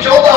14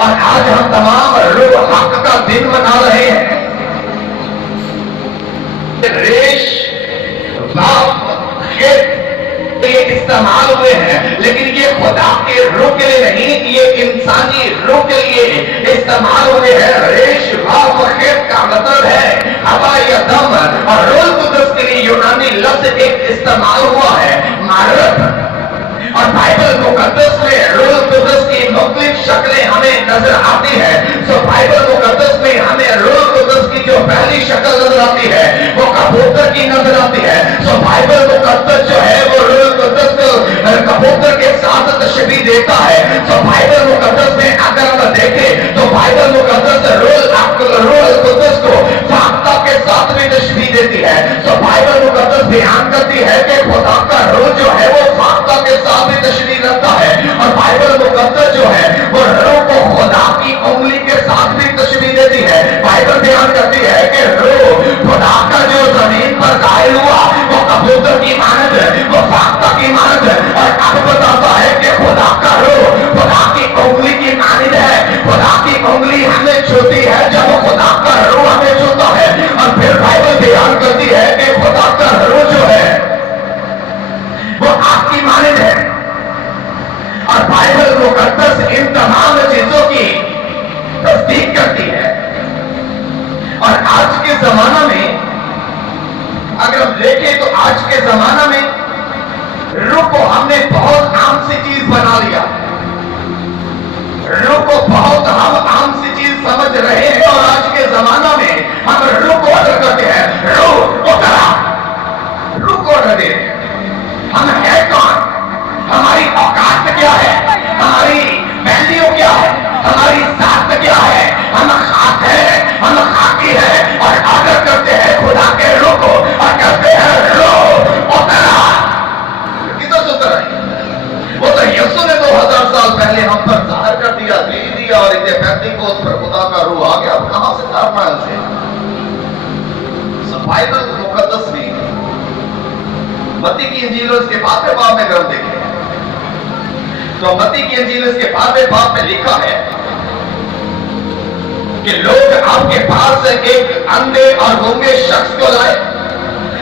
اور آج ہم تمام روح حق کا دن منا رہے ہیں. ریش باپ کھیت یہ استعمال ہوئے ہیں، لیکن یہ خدا کے روح کے لیے نہیں، یہ انسانی روح کے لیے استعمال ہوئے ہیں. ریش باپ کھیت کا مطلب ہے ہوا یا دم، اور روح القدس کے لیے یونانی لفظ ایک استعمال ہوا ہے معرفت. اور بائبل مقدس میں روح القدس کی مختلف شکلیں ہمیں نظر آتی ہے. سو بائبل مقدس میں ہمیں روح القدس کی جو پہلی شکل نظر آتی ہے وہ کبوتر کی نظر آتی ہے. سو بائبل مقدس جو ہے وہ روح القدس کو کبوتر کے ساتھ تشبیہ دیتا ہے. سو بائبل مقدس میں اگر ہم دیکھیں تو بائبل مقدس روح القدس کو فاختہ کے ساتھ بھی تشبیہ دیتی ہے. سو بائبل مقدس بیان کرتی ہے کہ خدا کا روح جو ہے وہ فاختہ کے ساتھ بھی تشبیہ رکھتا ہے، اور بائبل مقدس جو ہے وہ روح کو خدا کی انگلی کے ساتھ بھی تشبیہ دیتی ہے. بائبل بیان کرتی ہے کہ روح خدا کا جو زمین پر ظاہر ہوا وہ کبوتر کی مانند، وہ فاختہ کی مانند، اور اب بتاتا ہے کہ خدا کا روح خدا کی انگلی کی مانند ہے. خدا کی انگلی ہمیں چھوتی ہے جب خدا کا روح ہمیں چھوتا ہے. اور پھر بائبل بیان کرتی ہے کہ خدا کا روح جو ہے وہ آپ کی مانند ہے. اور بائبل مقدس ان تمام چیزوں کی تصدیق کرتی ہے. اور آج کے زمانہ میں اگر ہم دیکھیں تو آج کے زمانہ میں روح کو ہم نے بہت عام سی چیز بنا لیا. روح کو بہت ہم عام سی چیز سمجھ رہے ہیں، اور آج کے زمانہ میں ہم روح کو آڈر کرتے ہیں. روح کو آڈر دے. ہم ہے کون؟ ہماری اوقات کیا ہے؟ ہماری ویلیو کیا ہے؟ ہماری ذات کیا ہے؟ ہم خاک ہیں، ہم خاکی ہیں، اور آڈر کرتے ہیں خدا کے روح کو، اور کہتے ہیں روح اترا. کدھر سے اترا ہے؟ وہ تو یسوع نے 2000 سال پہلے ہم پر ظاہر کر دیا، دے دیا، اور پینتیکوست پر خدا کا روح آ گیا. اب کہاں سے ظاہر سے؟ بائبل مقدس میں متی کی انجیل اس کے 12ویں باب میں اگر دیکھیں تو متی کی انجیل اس کے 12ویں باب میں لکھا ہے کہ لوگ آپ کے پاس ایک اندھے اور گونگے شخص کو لائے،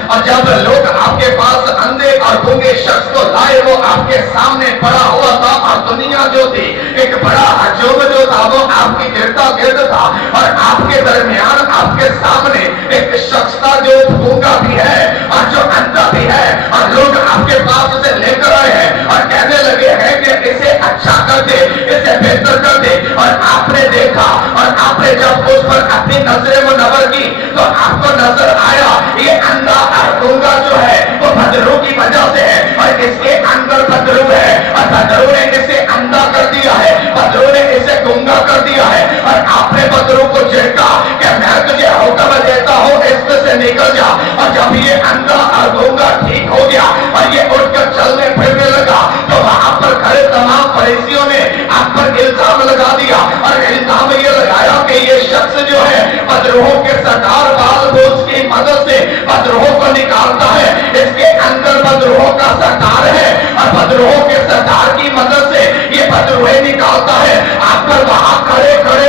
اور جب لوگ آپ کے پاس اندھے اور گونگے شخص کو لائے وہ آپ کے سامنے پڑا ہوا تھا، اور دنیا جو تھی ایک بڑا ہجوم جو تھا وہ آپ کی گردا گرد تھا، اور آپ کے درمیان آپ کے سامنے ایک شخص تھا جو گونگا بھی ہے اور جو اندھا بھی ہے، اور لوگ آپ کے پاس اسے لے کر آئے ہیں اور کہنے لگے ہیں کہ اسے اچھا کر دے، اسے بہتر کر دے. اور آپ نے دیکھا، اور آپ نے جب اس پر اپنی نظریں منور کی تو آپ کو نظر آیا یہ اندھا اور گونگا جو ہے وہ بدرو کی وجہ سے ہے، اور اس کے اندر بدرو ہے، اور بدرو نے اسے اندھا کر دیا ہے، بدرو نے اسے گونگا کر دیا ہے. اور آپ نے بدرو کو جھڑکا کہ میں تجھے حکم دیتا ہوں اس میں سے نکل جا. اور جب یہ اندھا اور گونگا ٹھیک ہو گیا اور یہ اٹھ کر چلنے پھرنے لگا تو وہاں پر کھڑے تمام فریسیوں نے آپ پر الزام لگا دیا، اور الزام یہ لگایا کہ یہ شخص جو ہے بدروہوں کے سردار بال بوجھ کی مدد سے بدروہوں کو نکالتا ہے، اس کے اندر بدروہوں کا سردار ہے، اور بدروہوں کے سردار کی مدد سے یہ بدروہیں نکالتا ہے. آپ پر وہاں کھڑے کھڑے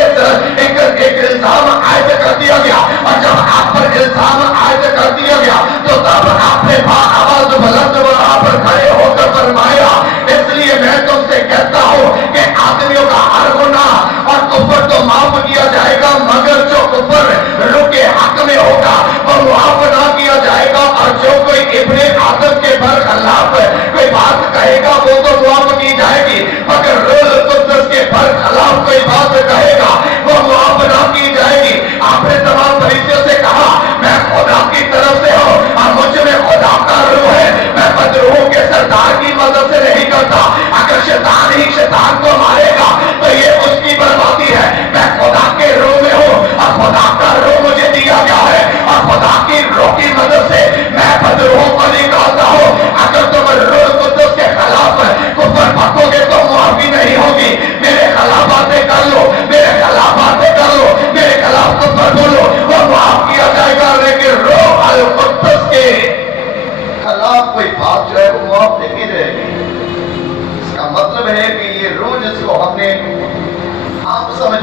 ایک الزام عائد کر دیا گیا، اور جب آپ پر الزام عائد کر دیا گیا تو تب آپ نے آواز بلند وہاں پر کھڑے ہو کر فرمایا اس لیے میں تم سے کہتا ہوں کہ آدمیوں کا ہر گناہ اور کفر تو معاف کیا جائے گا، مگر جو کفر روح کے حق میں ہوگا وہ معاف نہ کیا جائے گا. اور جو کوئی ابن آدم کے برخلاف کوئی بات کہے گا وہ تو معاف کی جائے گی، مگر روح القدس کے برخلاف کوئی بات کہے گا وہ معاف نہ کی جائے گی. آپ نے تمام فریسیوں سے کہا میں خدا کی طرف سے ہوں اور مجھ میں خدا کا روح ہے، میں بدروہوں کے سردار کی مدد سے نہیں کرتا،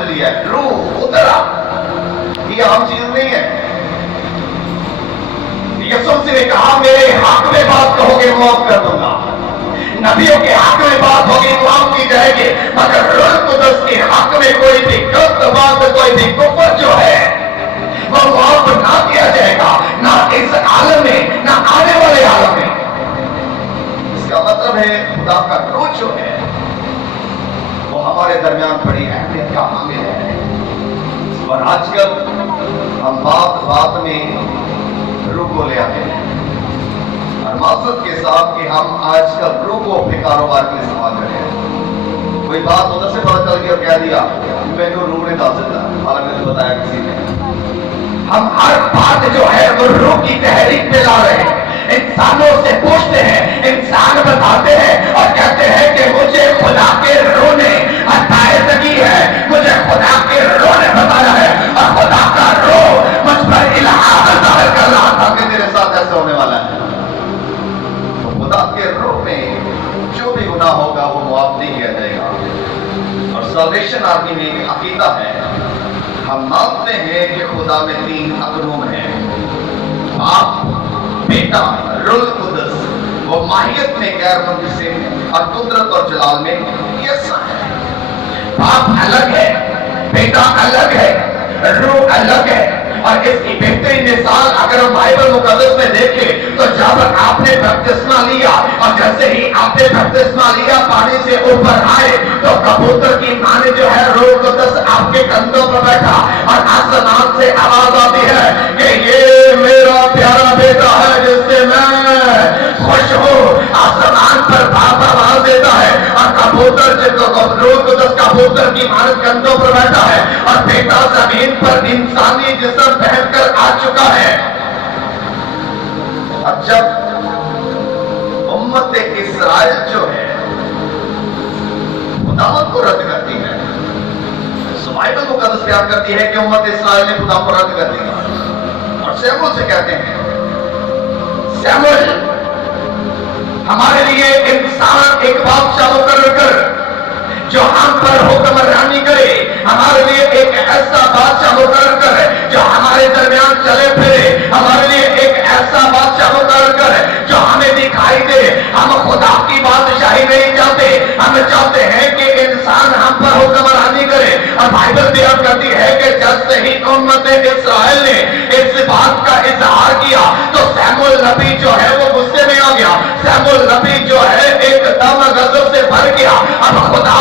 نزلی ہے، روح اترا، یہ عام چیز نہیں ہے۔ یسوع سے نے کہا میرے حق میں بات کہو گے معاف کر دوں گا، نبیوں کے حق میں بات ہوگی معاف کی جائے گی، مگر روح القدس کے حق میں کوئی بھی غلط بات، کوئی بھی کفر جو ہے وہ معاف نہ کیا جائے گا، نہ اس عالم میں نہ آنے والے عالم میں۔ اس کا مطلب ہے خدا کا روح جو ہے وہ ہمارے درمیان بڑی اہمیت کا حامل ہے۔ اور آج کل ہم بات بات میں روح کو لے آتے ہیں اور مقصد کے ساتھ کہ ہم آج کل روح کو اپنے کاروبار کے لیے استعمال کریں۔ کوئی بات ادھر سے پتہ چل گئی اور کہہ دیا میں کو روح نے ڈال دیتا، حالانکہ نے بتایا کسی نے۔ ہم ہر بات جو ہے وہ روح کی تحریک پہ لا رہے ہیں، انسانوں سے پوچھتے ہیں، انسان بتاتے ہیں اور کہتے ہیں کہ مجھے خدا کے روح نے ہدایت کی ہے، مجھے خدا کے روح نے بتایا ہے، اور خدا کا روح مجھ پر الہام ظاہر کر رہا تھا کہ میرے ساتھ ایسا ہونے والا ہے۔ تو خدا کے روح میں جو بھی گناہ ہوگا وہ معاف نہیں کیا جائے گا۔ اور سیلویشن آرمی میں ایک عقیدہ ہے، ہم مانتے ہیں کہ خدا میں تین اقنوم ہیں، باپ، بیٹا، روح القدس۔ وہ ماہیت میں غیر منقسم اور قدرت اور جلال میں یکساں ہے۔ باپ الگ ہے، بیٹا الگ ہے، روح الگ ہے۔ اور اس کی بہترین مثال اگر ہم بائبل مقدس میں دیکھیں تو جب آپ نے بپتسمہ لیا اور جیسے ہی آپ نے بپتسمہ لیا پانی سے اوپر آئے تو کبوتر کی ماں نے جو ہے روح القدس آپ کے کندھوں پر بیٹھا اور آسمان سے آواز آتی ہے کہ یہ میرا پیارا بیٹا ہے جس سے میں خوش ہوں۔ آسمان پر باپ آواز دیتا ہے اور کبوتر روح القدس کبوتر کی ماں کندھوں پر بیٹھا ہے اور بیٹا زمین پر انسانی جسم پہن کر آ چکا ہے۔ اب جب امت اسرائیل جو ہے خداوند کو رد کرتی ہے، بائبل مقدس بیان کرتی ہے کہ امت اسرائیل نے خدا کو رد کر دیا اور سیموئیل سے کہتے ہیں سیموئیل ہمارے لیے انسان ایک بادشاہ مقرر کر جو ہم پر حکمرانی کرے، ہمارے لیے ایک ایسا بادشاہ مقرر کر جو ہمارے درمیان چلے پھرے، ہمارے لیے ایک ایسا بادشاہ مقرر کر جو ہمیں دکھائی دے۔ ہم خدا کی بادشاہی نہیں چاہتے، ہم چاہتے ہیں کہ انسان ہم پر حکمرانی کرے۔ اور بائبل بیان کرتی ہے کہ جب سے ہی امت اسرائیل نے اس بات کا اظہار کیا تو سیموئیل نبی جو ہے وہ غصے میں آ گیا، سیموئیل نبی جو ہے ایک دم غضب سے بھر گیا۔ اب خدا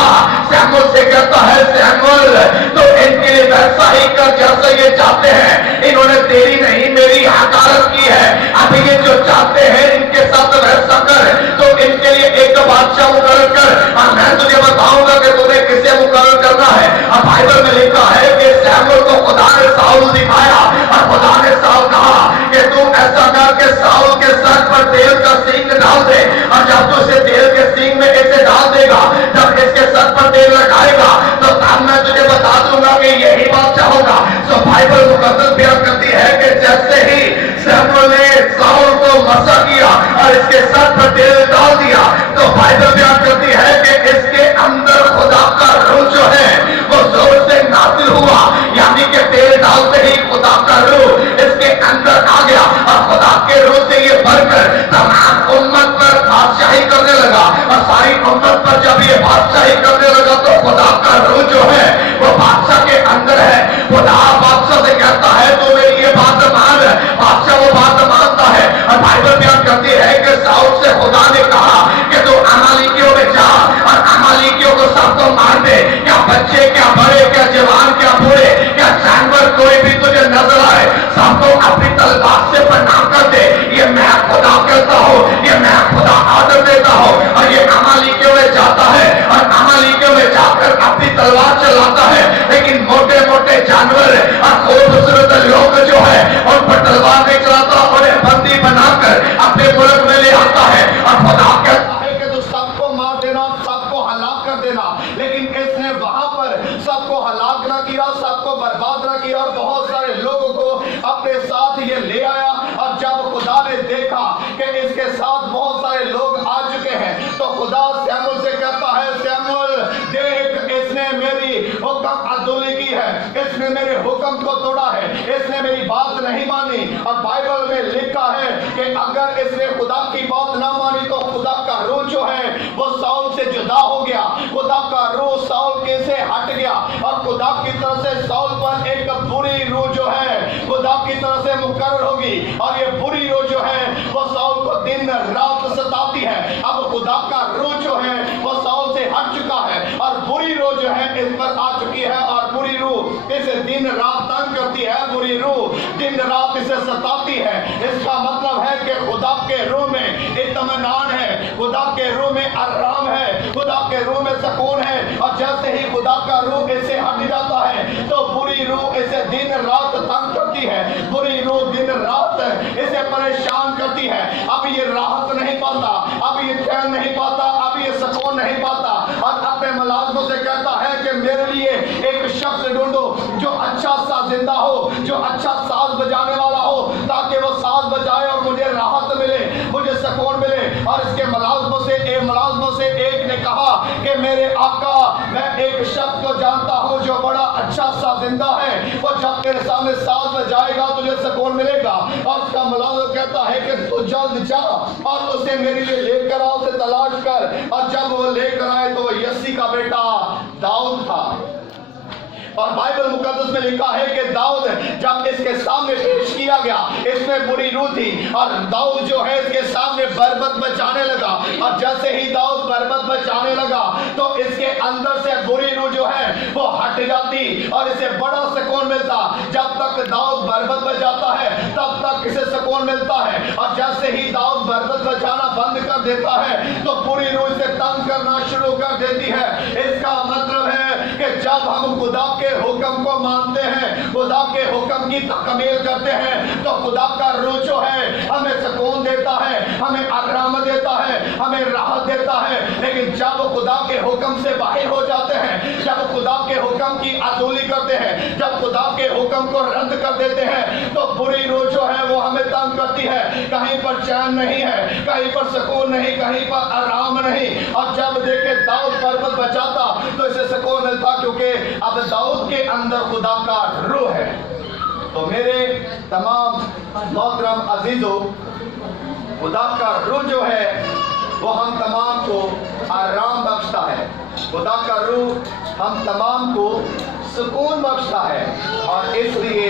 سیموئیل سے کہتا ہے سیموئیل تو ان کے لیے ویسا ہی کر جیسا یہ چاہتے ہیں، انہوں نے تیری نہیں میری حقارت کی ہے، اب یہ جو چاہتے ہیں ان کے ساتھ ویسا کر، تو ان کے لیے ایک بادشاہ مقرر کر اور میں تجھے بتاؤں گا کہ تمہیں کسے مقرر کرنا ہے۔ اور بائبل میں لکھا ہے کہ سیموئیل کو خدا نے ساؤل دکھایا اور خدا نے ساؤل کہا کہ تم ایسا کر کے ساؤل کے سر پر تیل کا سینگ ڈال دے، اور جب تو اسے تیل کے سینگ میں اسے ڈال دے گا، جب اس کے سر پر تیل لگائے گا تو تب میں تجھے بتا دوں گا کہ یہی بادشاہ ہوگا۔ سو بائبل مقدس بیان کرتی ہے کہ جیسے ہی سیموئیل نے ساؤل کو مسا کیا اور اس کے سر پر تیل ڈال دیا تو بائبل بیان کرتی ہے کہ اس کے اندر خدا کا روح جو ہے وہ زور سے نازل ہوا، یعنی کہ تیل ڈالتے ہی خدا کا روح اس کے اندر آ گیا اور خدا کے روح سے یہ بھر کر تمام امت پر بادشاہی کرنے لگا۔ اور ساری امت پر جب یہ بادشاہی کرنے لگا تو خدا کا روح جو ہے وہ بادشاہ کے اندر ہے۔ خدا بادشاہ سے کہتا ہے تو میری یہ بات مان، بادشاہ وہ بات مانتا ہے۔ اور بائبل بیان کرتی ہے کہ ساؤل سے خدا نے کہا کہ تو عمالیکیوں میں جا اور عمالیکیوں کو سب کو مار دے، کیا بچے کیا بڑے کیا جوان کیا بوڑھے کیا جانور کوئی بھی تجھے نظر آئے سب کو اپنی تلوار سے پناہ کر دے۔ یہ میں خدا کہتا ہوں، یہ میں خدا آرڈر دیتا ہوں۔ اور یہ عمالیکیوں میں جاتا ہے اور عمالیکیوں میں جا کر اپنی تلوار چلاتا ہے، لیکن موٹے موٹے جانور اور خوبصورت لوگ جو ہے ان پر تلوار نہیں چلاتا، انہیں بندی بنا کر اپنے ملک میں لے آتا ہے۔ اور خدا کہتا ہے کہ تو سب کو مار دینا، سب کو ہلاک کر دینا، لیکن اس نے وہاں پر سب کو ہلاک نہ کیا، سب کو برباد نہ کیا، اور بہت سارے لوگوں کو اپنے ساتھ یہ لے آیا۔ اور جب خدا نے دیکھا کہ اس کے ساتھ بہت سارے لوگ آ چکے ہیں تو خدا سیموئیل سے کہتا ہے سیموئیل دیکھ اس نے میری حکم عدولی کی اس نے میرے حکم کو توڑا ہے, اس نے میری بات نہیں مانی. اور بائبل میں لکھا ہے کہ اگر اس نے خدا کی بات نہ مانی تو خدا کا روح جو ہے وہ ساؤل سے جدا ہو گیا, خدا کا روح ساؤل کے سے ہٹ گیا, اور خدا کی طرف سے ساؤل پر ایک بری روح جو ہے خدا کی طرف سے مقرر ہوگی, اور یہ بری روح جو ہے وہ ساؤل کو دن رات ستاتی ہے. اب خدا کا روح جو ہے وہ ساؤل سے ہٹ چکا ہے, اور بری روح جو ہے اس پر آ چکی ہے, اور بری روح اسے دن رات تنگ کرتی ہے, بری روح دن رات اسے ستاتی ہے. اس کا مطلب ہے کہ خدا کے روح میں اطمینان ہے, خدا کے روح میں آرام ہے, خدا کے روح میں سکون ہے, اور جیسے ہی خدا کا روح اسے ہٹ جاتا ہے تو بری روح اسے دن رات تنگ کرتی ہے, بری روح دن رات اسے پریشان کرتی ہے. اب یہ راحت نہیں پاتا, اب یہ چین نہیں پاتا, اب یہ سکون نہیں پاتا, اور اپنے ملازموں سے کہتا ہے کہ میرے لیے ایک شخص ڈھونڈو جو اچھا سا زندہ ہو, جو اچھا ساز بجانے والا ہو, تاکہ وہ ساز بجائے اور مجھے راحت ملے, مجھے سکون ملے. اور اس کے ملازموں سے ایک نے کہا کہ میرے آقا, میں ایک شخص کو جانتا ہوں جو بڑا اچھا سا زندہ ہے, وہ جب تیرے سامنے ساز بجائے گا تجھے سکون ملے گا. اور اس کا ملازم کہتا ہے کہ تو جلد جا اور اسے میرے لیے لے کر آ, اسے تلاش کر. اور جب وہ لے کر آئے تو وہ یسی کا بیٹا داؤد تھا. اور بائبل مقدس میں لکھا ہے کہ داؤد جب اس کے سامنے پیش کیا گیا, اس میں بری روح تھی, اور داؤد جو ہے اس کے سامنے بربت بچانے لگا, اور جیسے ہی داؤد بربت بچانے لگا تو اس کے اندر سے بری روح جو ہے وہ ہٹ جاتی, اور اسے بڑا سکون ملتا. جب تک داؤد بربت بچاتا ہے تب تک اسے سکون ملتا ہے, اور جیسے ہی داؤد بربت بچانا بند کر دیتا ہے تو بری روح اسے تنگ کرنا شروع کر دیتی ہے. اس کا مطلب ہے کہ جب ہم خدا کے حکم کو مانتے ہیں, خدا کے حکم کی تکمیل کرتے ہیں, تو خدا کا روح جو ہے ہمیں سکون دیتا ہے, ہمیں آرام دیتا ہے, ہمیں راحت دیتا ہے. لیکن جب خدا کے حکم سے باہر ہو جاتے ہیں, جب خدا کے حکم کی عدولی کرتے ہیں, جب خدا کے حکم کو رد کر دیتے ہیں, تو بری روح جو ہے وہ ہمیں تنگ کرتی ہے. کہیں پر چین نہیں ہے, کہیں پر سکون نہیں, کہیں پر آرام نہیں. اور جب دیکھے داؤد بربت بچاتا تو اسے سکون ملتا, کیونکہ اب داؤد کے اندر خدا کا روح ہے. تو میرے تمام محترم عزیزوں, خدا کا روح جو ہے وہ ہم تمام کو آرام بخشتا ہے, خدا کا روح ہم تمام کو سکون بخشتا ہے. اور اس لیے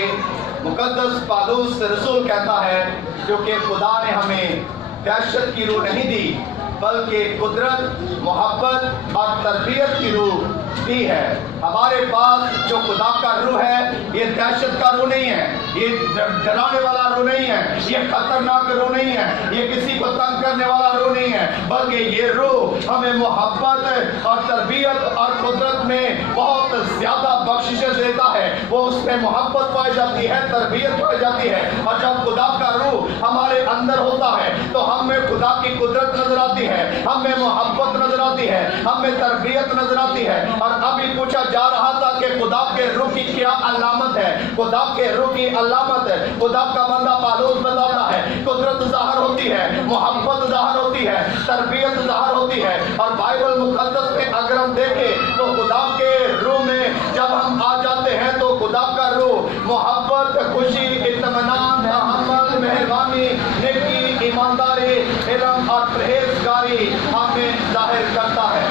مقدس پالوس رسول کہتا ہے کیونکہ خدا نے ہمیں دہشت کی روح نہیں دی بلکہ قدرت, محبت اور تربیت کی روح دی ہے. ہمارے پاس جو خدا کا روح ہے یہ دہشت کا روح نہیں ہے, یہ ڈرانے والا روح نہیں ہے, یہ خطرناک روح نہیں ہے, یہ کسی کو تنگ کرنے والا روح نہیں ہے, بلکہ یہ روح ہمیں محبت اور تربیت اور قدرت میں بہت زیادہ بخششیں دیتا ہے. وہ اس میں محبت پائی جاتی ہے, تربیت پائی جاتی ہے. اور جب خدا کا روح ہمارے اندر ہوتا ہے تو ہم میں خدا کی قدرت نظر آتی ہے, ہم میں محبت نظر آتی ہے, ہم میں تربیت نظر آتی ہے. اور ابھی پوچھا جا رہا تھا کہ خدا کے روح کی کیا علامت ہے. خدا کے روح کی علامت ہے, خدا کا بندہ پالوس بتاتا ہے, قدرت ظاہر ہوتی ہے, محبت ظاہر ہوتی ہے, تربیت ظاہر ہوتی ہے. اور بائبل مقدس میں اگر ہم دیکھیں تو خدا کے روح میں جب ہم آ جاتے ہیں تو خدا کا روح محبت, خوشی, اطمینان, تحمل, مہربانی, نیکی, ایمانداری, علم اور پرہیزگاری ہمیں ظاہر کرتا ہے.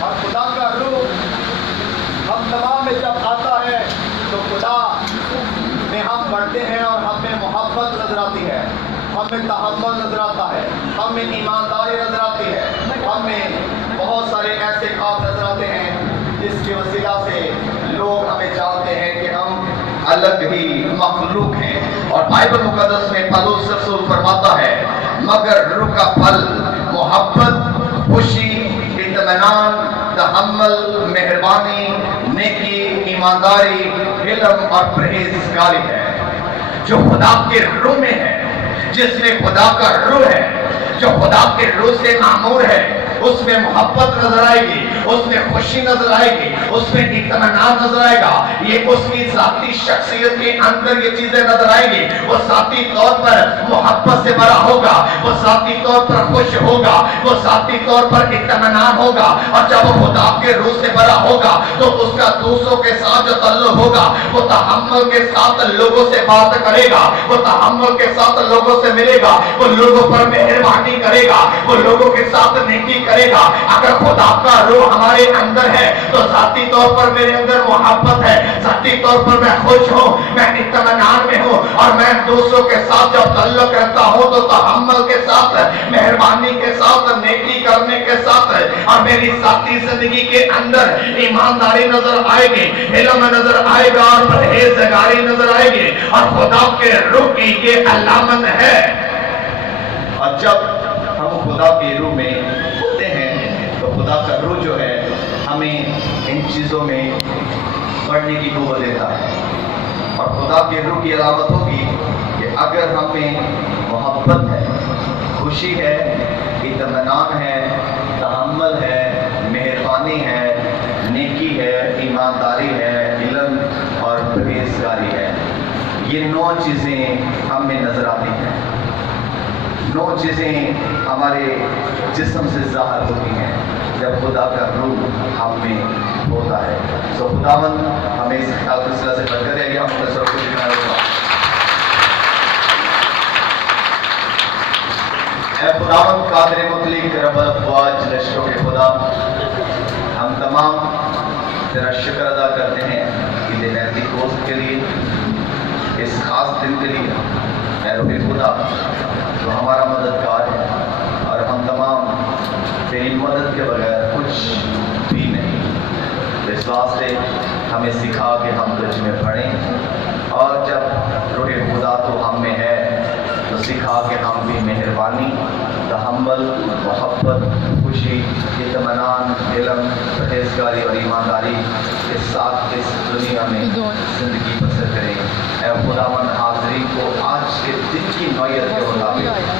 اور خدا کا روح ہم تمام میں جب آتا ہے تو خدا میں ہم پڑھتے ہیں اور ہم میں محبت نظر آتی ہے, ہم میں تحمل نظر آتا ہے, ہم میں ایمانداری نظر آتی ہے, ہم میں بہت سارے ایسے کام نظر آتے ہیں جس کی وسیلہ سے لوگ ہمیں جانتے ہیں کہ ہم الگ ہی مخلوق ہیں. اور بائبل مقدس میں پالوس رسول فرماتا ہے مگر روح کا پھل محبت, خوشی, اطمینان, تحمل, مہربانی, نیکی, ایمانداری, علم اور پرہیزگاری ہے. جو خدا کے روح میں ہے, جس میں خدا کا روح ہے, جو خدا کے روح سے معمور ہے, اس میں محبت نظر آئے گی، اس میں خوشی نظر آئے گی، اس میں اطمینان نظر آئے گا. یہ اس کی ذاتی شخصیت کے اندر یہ چیزیں نظر آئیں گی. وہ ذاتی طور پر محبت سے بھرا ہوگا، وہ ذاتی طور پر خوش ہوگا، وہ ذاتی طور پر اطمینان ہوگا. اور جب وہ خدا کے روح سے بھرا ہوگا تو اس کا دوسروں کے ساتھ جو تعلق ہوگا وہ تحمل کے ساتھ لوگوں سے بات کرے گا، وہ تحمل کے ساتھ لوگوں سے ملے گا، وہ لوگوں پر مہربانی کرے گا، وہ لوگوں کے ساتھ نیکی کرے گا. اگر خدا کا روح ہمارے اندر ہے تو ذاتی طور پر میرے اندر محبت ہے، ذاتی طور پر میں خوش ہوں، میں اطمینان میں ہوں، اور میں دوسروں کے ساتھ جب تعلق رکھتا ہوں تو تحمل کے ساتھ، مہربانی کے ساتھ، نیکی کرنے کے ساتھ. اور میری ذاتی زندگی کے اندر ایمانداری نظر آئے گی، علم نظر آئے گا، اور پرہیزگاری نظر آئے گی. اور خدا کے روح کی یہ علامت ہے. اور جب ہم خدا کے روح میں ہوتے ہیں تو خدا کا روح جو ہے ہمیں ان چیزوں میں بڑھنے کی قوت دیتا ہے. اور خدا کے روح کی علامت ہوگی کہ اگر ہم میں محبت ہے، خوشی ہے، اطمینان ہے، تحمل ہے، مہربانی ہے، نیکی ہے، ایمانداری ہے، علم اور پرہیزگاری ہے، یہ 9 چیزیں ہم میں نظر آتی ہیں. 9 چیزیں ہمارے جسم سے ظاہر ہوتی ہیں جب خدا کا روح ہم میں ہوتا ہے. تو خداوند ہمیں اس خیال سلسلہ سے بچ کرے گا. ہم سب کو جتنا ہوگا. اے خداوند قادر مطلق رب الافواج لشکروں کے خدا، ہم تمام تیرا شکر ادا کرتے ہیں عید پینتیکوست کے لیے، اس خاص دن کے لیے. اے روح خدا تو ہمارا مددگار ہے، اور ہم تمام تیری مدد کے بغیر کچھ بھی نہیں. اس واسطے ہمیں سکھا کہ ہم تجھ میں پڑھیں، اور جب روح خدا تو ہم میں ہے تو سکھا کہ ہم بھی مہربانی، تحمل، محبت، خوشی، اطمینان، علم، پرہیزگاری اور ایمانداری کے ساتھ اس دنیا میں زندگی بسر کریں. اے خداوند حاضرین کو آج کے دن کی نوعیت کے مطابق